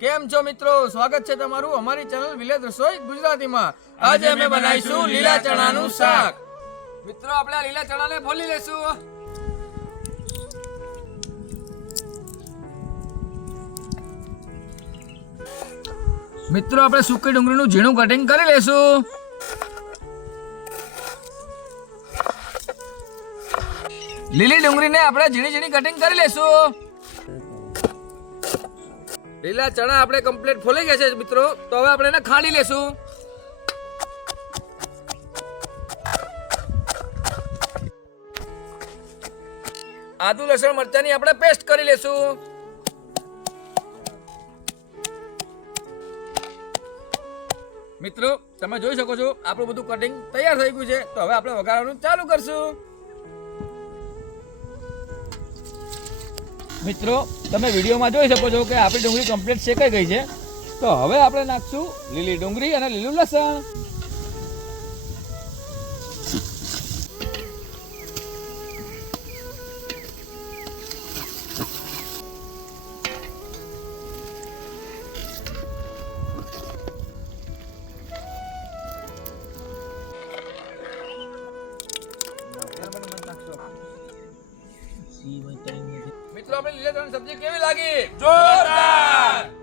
કેમ છો મિત્રો? સ્વાગત છે તમારું અમારી ચેનલ વિલેજ રસોઈ ગુજરાતીમાં. આજે અમે બનાવીશું લીલા ચણાનું શાક. મિત્રો આપણે લીલા ચણાને ફોલી લેશું. મિત્રો આપણે સૂકી ડુંગળીનું ઝીણું કટિંગ કરી લેશું. લીલી ડુંગળીને આપણે ઝીણી ઝીણી કટિંગ કરી લેશું. લીલા ચણા આપણે કમ્પ્લીટ ફોલી ગયા છે મિત્રો, તો હવે આપણે એને ખાંડી લેશું. આદુ લસણ મરચાની આપણે પેસ્ટ કરી લેશું. મિત્રો તમે જોઈ શકો છો આપણું બધું કટિંગ તૈયાર થઈ ગયું છે. તો હવે આપણે વઘારવાનું ચાલુ કરશું. મિત્રો તમે વિડીયોમાં જોઈ શકો છો કે આપણી ડુંગળી કમ્પ્લીટ શેકાઈ ગઈ છે. તો હવે આપણે નાખશું લીલી ડુંગળી અને લીલું લસણ. મિત્રો આપણે લીલા ચણાની સબ્જી કેવી લાગી? જોરદાર.